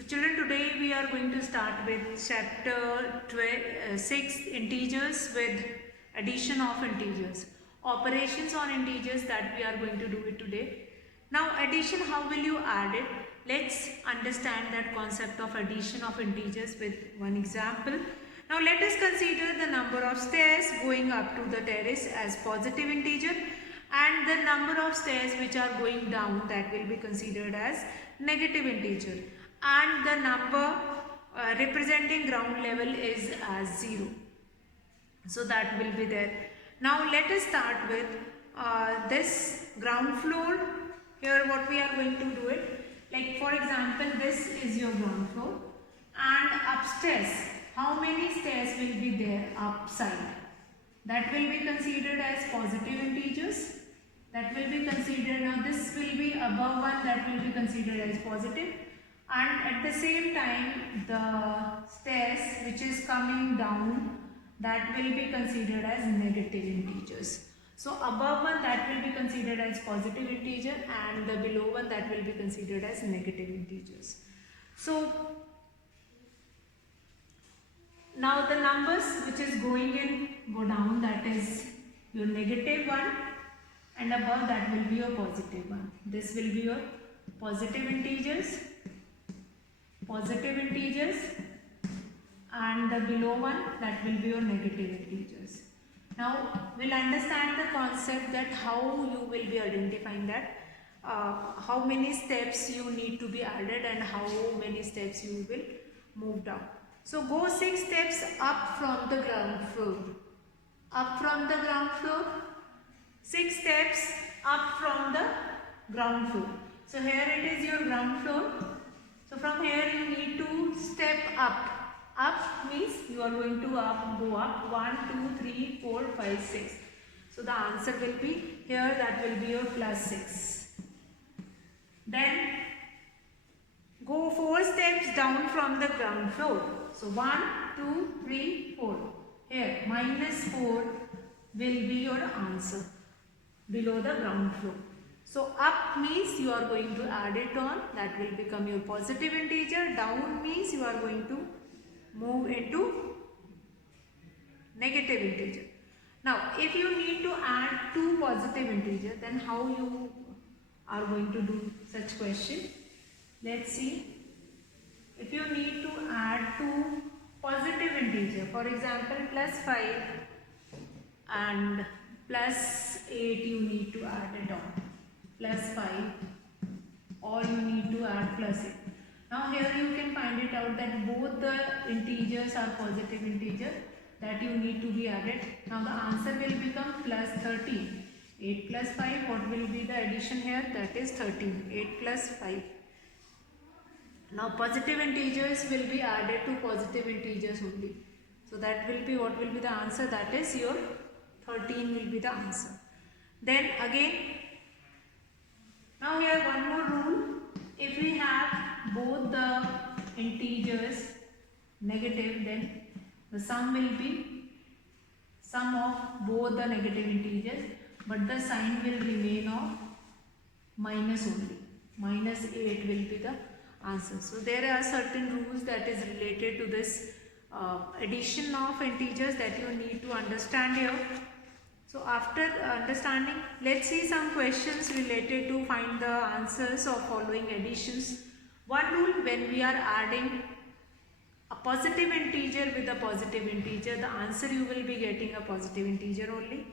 So children, today we are going to start with chapter 6, integers with addition of integers. Operations on integers that we are going to do it today. Now addition, how will you add it? Let's understand that concept of addition of integers with one example. Now let us consider the number of stairs going up to the terrace as positive integer and the number of stairs which are going down, that will be considered as negative integer, and the number representing ground level is as 0. So that will be there. Now let us start with this ground floor. Here what we are going to do it, like for example this is your ground floor, and upstairs how many stairs will be there upside? That will be considered as positive integers. That will be considered, now this will be above one, that will be considered as positive, and at the same time the stairs which is coming down, that will be considered as negative integers. So above one, that will be considered as positive integer, and the below one, that will be considered as negative integers. So now the numbers which is going in go down, that is your negative one, and above that will be your positive one. This will be your positive integers, and the below one, that will be your negative integers. Now we'll understand the concept that how you will be identifying that how many steps you need to be added and how many steps you will move down. So go 6 steps up from the ground floor. Up from the ground floor, 6 steps up from the ground floor. So here it is your ground floor. So from here you need to step up. Up means you are going to go up 1, 2, 3, 4, 5, 6. So the answer will be here, that will be your plus 6. Then go 4 steps down from the ground floor. So 1, 2, 3, 4. Here minus 4 will be your answer below the ground floor. So up means you are going to add it on, that will become your positive integer. Down means you are going to move into negative integer. Now if you need to add 2 positive integers, then how you are going to do such question? Let's see. If you need to add 2 positive integer, for example plus 5 and plus 8, you need to add it on, plus 5, or you need to add plus 8. Now here you can find it out that both the integers are positive integer that you need to be added. Now the answer will become plus 13. 8 plus 5, what will be the addition here? That is 13. 8 plus 5. Now positive integers will be added to positive integers only. So that will be, what will be the answer? That is your 13 will be the answer. Then again, now here one more rule. If we have both the integers negative, then the sum will be sum of both the negative integers, but the sign will remain of minus only. Minus 8 will be the answer. So there are certain rules that is related to this addition of integers that you need to understand here. So after understanding, let's see some questions related to find the answers of following additions. One rule, when we are adding a positive integer with a positive integer, the answer you will be getting a positive integer only.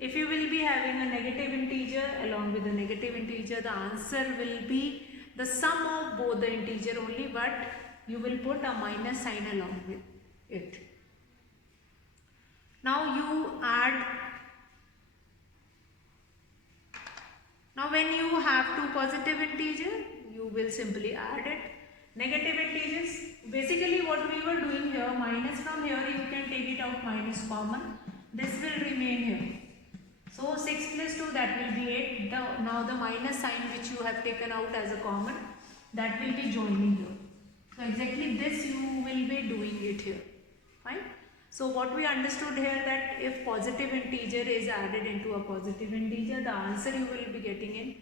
If you will be having a negative integer along with a negative integer, the answer will be the sum of both the integer only, but you will put a minus sign along with it. Now you add. Now when you have 2 positive integers, you will simply add it. Negative integers, basically what we were doing here, minus from here you can take it out, minus common. This will remain here. So 6 plus 2, that will be 8. Now the minus sign which you have taken out as a common, that will be joining here. So exactly this you will be doing it here. Fine. So what we understood here, that if positive integer is added into a positive integer, the answer you will be getting in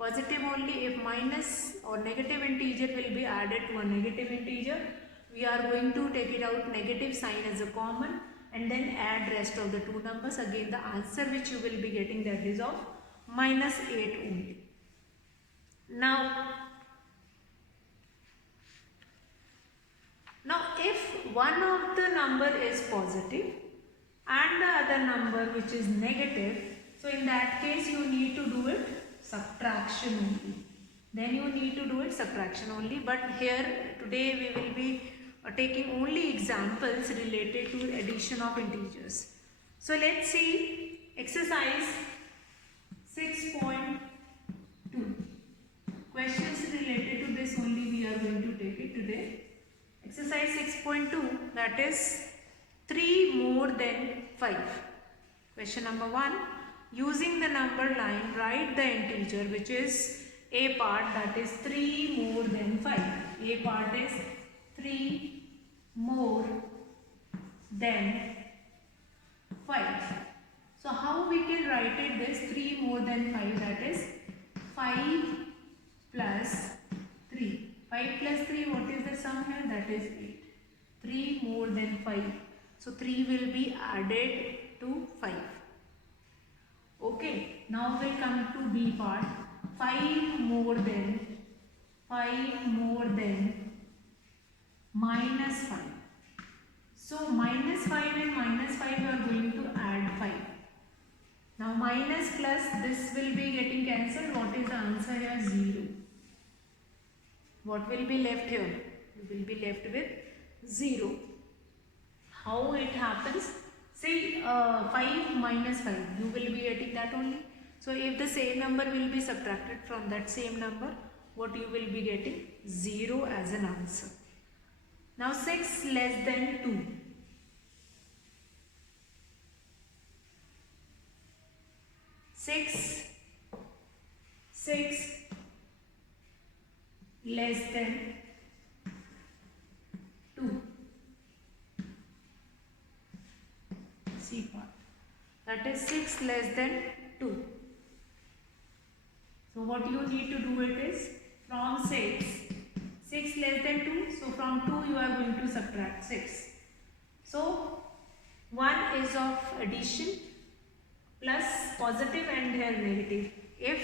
Positive only. If minus or negative integer will be added to a negative integer, we are going to take it out negative sign as a common and then add rest of the two numbers. Again, the answer which you will be getting, that is of minus 8 only. Now if one of the number is positive and the other number which is negative, so in that case you need to do it subtraction only. Then you need to do it subtraction only. But here today we will be taking only examples related to addition of integers. So let's see exercise 6.2. Questions related to this only we are going to take it today. Exercise 6.2, that is 3 more than 5. Question number 1. Using the number line, write the integer which is a part, that is 3 more than 5. A part is 3 more than 5. So how we can write it this 3 more than 5, that is 5 plus 3. 5 plus 3, what is the sum here? That is 8. 3 more than 5. So 3 will be added to 5. Okay, now we'll come to B part. 5 more than minus 5. So minus 5 and minus 5 we are going to add 5. Now minus plus this will be getting cancelled. What is the answer here? 0. What will be left here? You will be left with 0. How it happens? Say 5 minus 5, you will be getting that only. So if the same number will be subtracted from that same number, what you will be getting? 0 as an answer. Now 6 less than 2. 6 less than 2. C part. That is 6 less than 2. So what you need to do it is from 6 less than 2. So from 2 you are going to subtract 6. So 1 is of addition, plus positive and here negative. If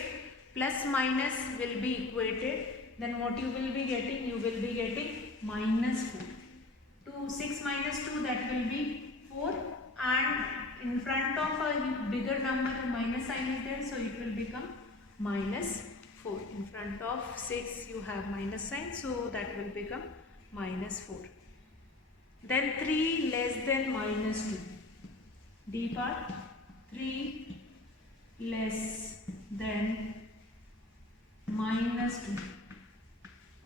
plus minus will be equated, then what you will be getting? You will be getting minus 4. 6 minus 2, that will be 4, and in front of a bigger number minus sign is there, so it will become minus 4. In front of 6 you have minus sign, so that will become minus 4. Then 3 less than minus 2. D part. 3 less than minus 2.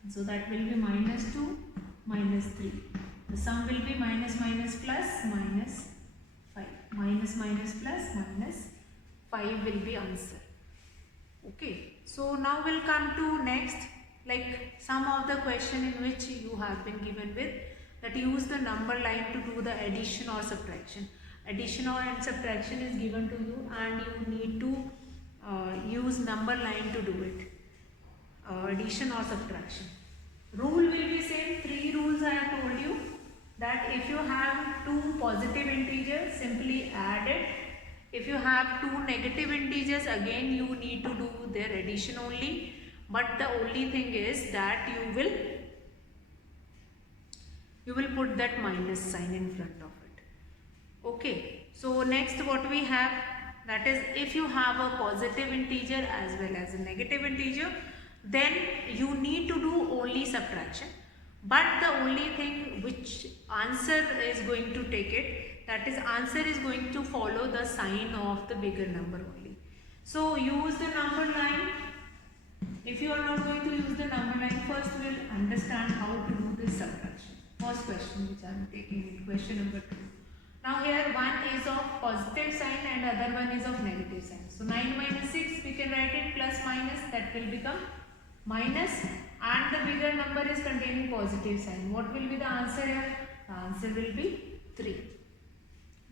So that will be minus 2, minus 3. The sum will be minus minus plus minus 5. Minus minus plus minus 5 will be answer. Okay. So now we'll come to next, like some of the question in which you have been given with that use the number line to do the addition or subtraction. Addition or subtraction is given to you and you need to use number line to do it. Addition or subtraction. Rule will be same. 3 rules I have told you, that if you have 2 positive integers, simply add it. If you have 2 negative integers, again you need to do their addition only. But the only thing is that you will put that minus sign in front of it. Okay. So next what we have, that is if you have a positive integer as well as a negative integer, then you need to do only subtraction. But the only thing which answer is going to take it, that is answer is going to follow the sign of the bigger number only. So use the number line. If you are not going to use the number line, first we will understand how to do this subtraction. First question which I am taking in question number 2. Now here one is of positive sign and other one is of negative sign. So 9 minus 6 we can write it plus minus, that will become minus, and the bigger number is containing positive sign. What will be the answer here? The answer will be 3.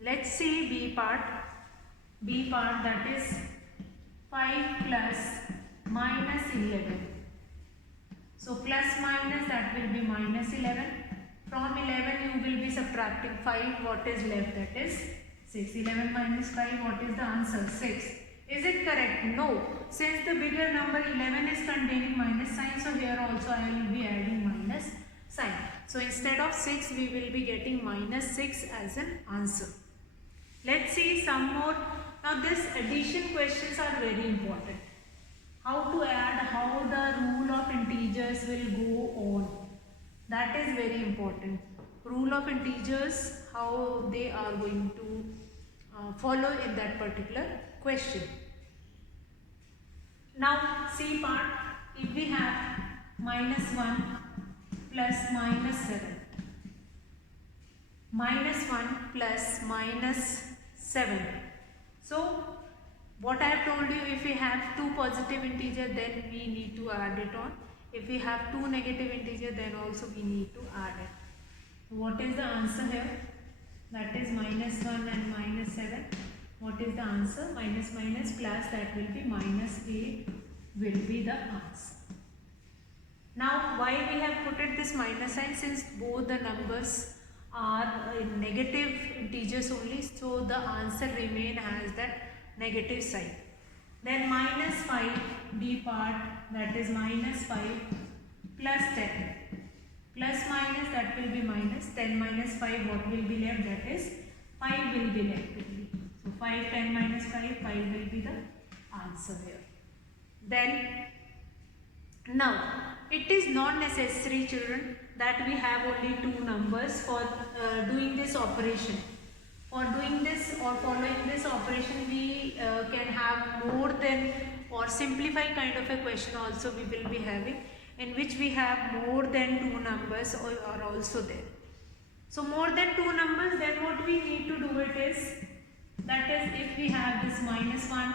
Let's see B part. B part, that is 5 plus minus 11. So plus minus, that will be minus 11. From 11 you will be subtracting 5. What is left? That is 6. 11 minus 5, what is the answer? 6. Is it correct? No. Since the bigger number 11 is containing minus sign, so here also I will be adding minus sign. So instead of 6, we will be getting minus 6 as an answer. Let's see some more. Now this addition questions are very important. How to add, how the rule of integers will go on. That is very important. Rule of integers, how they are going to follow in that particular question. Now C part, if we have minus 1 plus minus 7, minus 1 plus minus 7. So what I have told you, if we have two positive integers, then we need to add it on. If we have two negative integers, then also we need to add it. What is the answer here? That is minus 1 and minus 7. What is the answer? Minus minus plus, that will be minus 8 will be the answer. Now why we have put it this minus sign? Since both the numbers are in negative integers only, so the answer remain as that negative sign. Then minus 5 D part, that is minus 5 plus 10. Plus minus, that will be minus 10 minus 5, what will be left? That is 5 will be left only. So 5, 10 minus 5, 5 will be the answer here. Then now it is not necessary, children, that we have only two numbers for doing this operation. For doing this or following this operation, we can have more than or simplify kind of a question also we will be having, in which we have more than two numbers are also there. So more than two numbers, then what we need to do it is, that is if we have this minus 1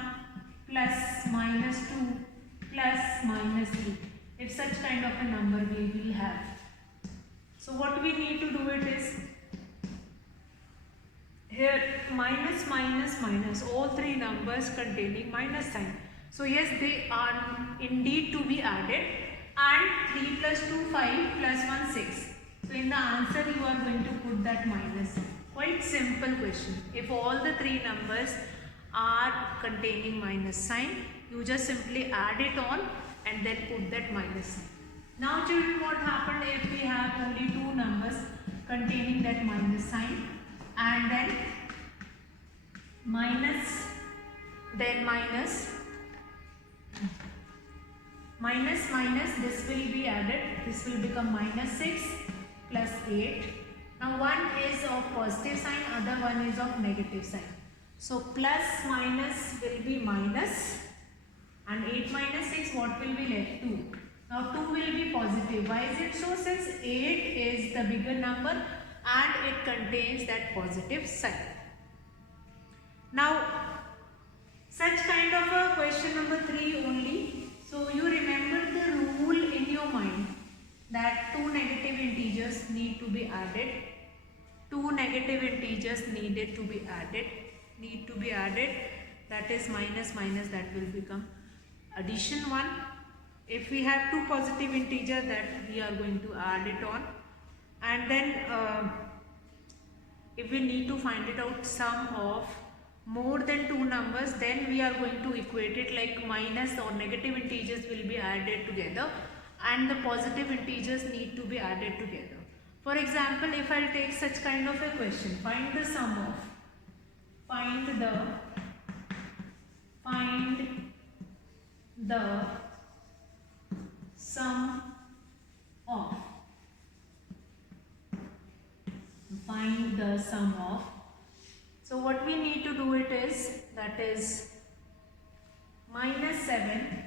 plus minus 2 plus minus 3, if such kind of a number we will have. So what we need to do it is, here minus minus minus, all three numbers containing minus sign. So yes, they are indeed to be added, and 3 plus 2 5 plus 1 6. So in the answer you are going to put that minus. Quite simple question. If all the three numbers are containing minus sign, you just simply add it on and then put that minus sign. Now children, what happened if we have only two numbers containing that minus sign, and then minus, then minus, minus minus, this will be added, this will become minus 6 plus 8. Now one is of positive sign, other one is of negative sign. So plus minus will be minus, and 8 minus 6, what will be left? 2. Now 2 will be positive. Why is it so? Since 8 is the bigger number and it contains that positive sign. Now such kind of a question number 3 only. So you remember the rule in your mind that two negative integers need to be added. Two negative integers needed to be added. Need to be added. That is minus minus, that will become addition 1. If we have two positive integers, that we are going to add it on. And then if we need to find it out sum of more than two numbers, then we are going to equate it like minus or negative integers will be added together and the positive integers need to be added together. For example, if I will take such kind of a question, find the sum of, find the sum of, find the sum of. So what we need to do it is, that is minus 7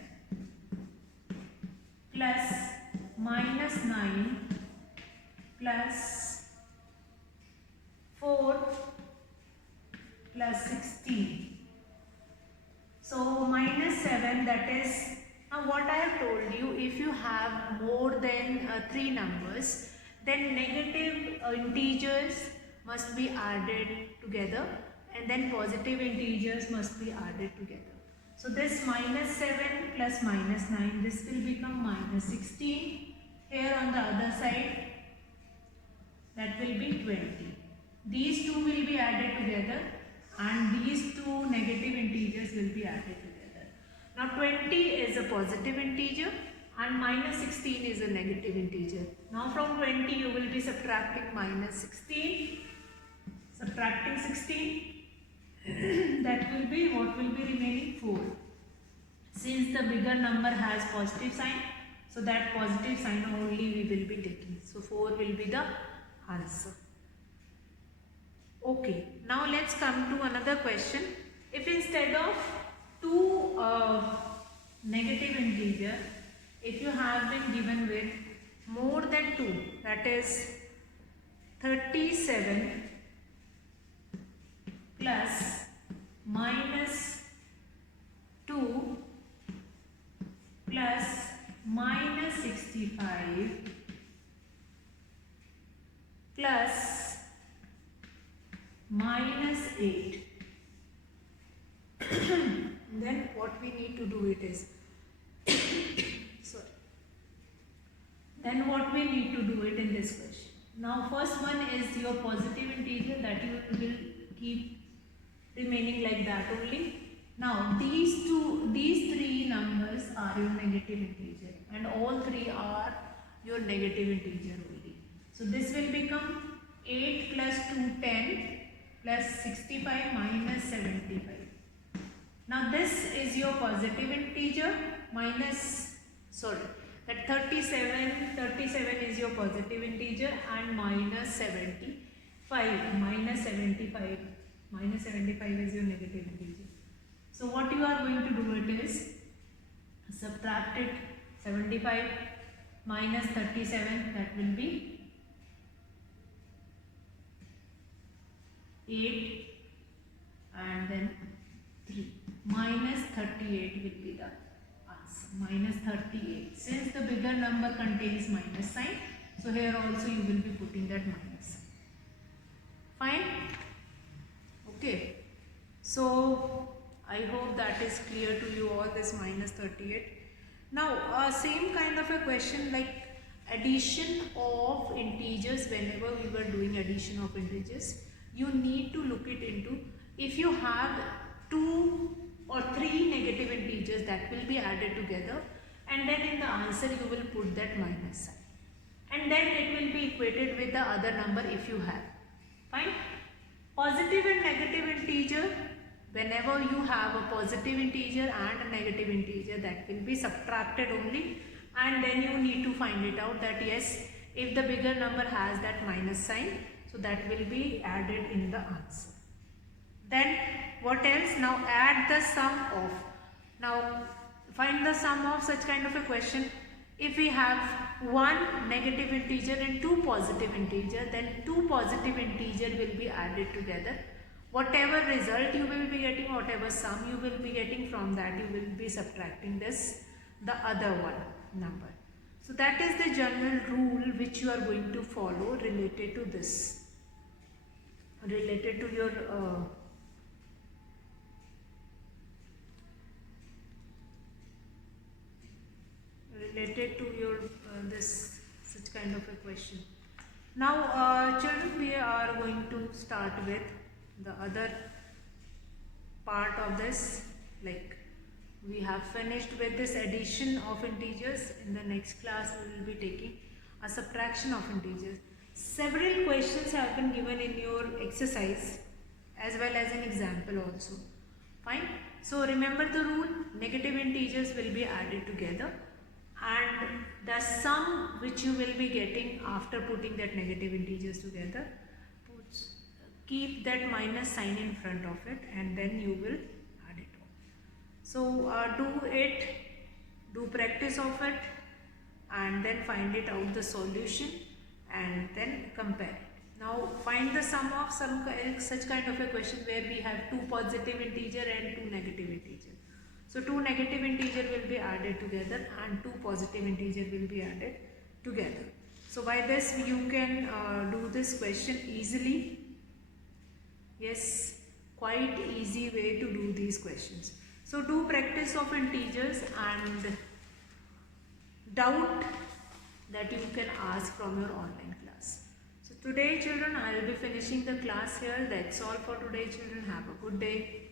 plus minus 9 plus 4 plus 16. So minus 7, that is, now what I have told you, if you have more than 3 numbers, then negative integers must be added together and then positive integers must be added together. So this minus 7 plus minus 9, this will become minus 16. Here on the other side, that will be 20. These two will be added together and these two negative integers will be added together. Now 20 is a positive integer and minus 16 is a negative integer. Now from 20 you will be subtracting minus 16. Subtracting 16, that will be, what will be remaining? 4. Since the bigger number has positive sign, so that positive sign only we will be taking. So 4 will be the answer. Okay, now let's come to another question. If instead of two negative integer, if you have been given with more than 2, that is 37 plus minus 2 plus minus 65 plus minus 8. Then what we need to do it is sorry. Then what we need to do it in this question. Now first one is your positive integer, that you will keep remaining like that only. Now these three numbers are your negative integer and all three are your negative integer only. So this will become 8 plus 2, 10 plus 65 minus 75. Now this is your positive integer minus, sorry, that 37 is your positive integer and minus 75, minus 75 is your negative integer. So what you are going to do it is subtract it, 75 minus 37, that will be 8 and then 3, minus 38 will be the answer, minus 38. Since the bigger number contains minus sign, so here also you will be putting that minus sign. Fine? Okay. So I hope that is clear to you all, this minus 38. Now same kind of a question like addition of integers. Whenever we were doing addition of integers, you need to look it into, if you have 2 or 3 negative integers that will be added together, and then in the answer you will put that minus sign, and then it will be equated with the other number if you have. Fine? Positive and negative integer, whenever you have a positive integer and a negative integer, that will be subtracted only, and then you need to find it out that yes, if the bigger number has that minus sign, so that will be added in the answer. Then what else? Now add the sum of. Now find the sum of such kind of a question. If we have 1 negative integer and 2 positive integer, then 2 positive integer will be added together. Whatever result you will be getting, whatever sum you will be getting, from that you will be subtracting this, the other one number. So that is the general rule which you are going to follow related to this, related to your this such kind of a question. Now children, we are going to start with the other part of this. Like we have finished with this addition of integers. In the next class we will be taking a subtraction of integers. Several questions have been given in your exercise as well as an example also. Fine. So remember the rule, negative integers will be added together, and the sum which you will be getting after putting that negative integers together, keep that minus sign in front of it, and then you will add it all. So do practice of it, and then find it out the solution and then compare it. Now find the sum of such kind of a question where we have 2 positive integer and 2 negative integer. So 2 negative integer will be added together and 2 positive integer will be added together. So by this you can do this question easily. Yes, quite easy way to do these questions. So do practice of integers and doubt that you can ask from your online class. So today children, I will be finishing the class here. That's all for today children. Have a good day.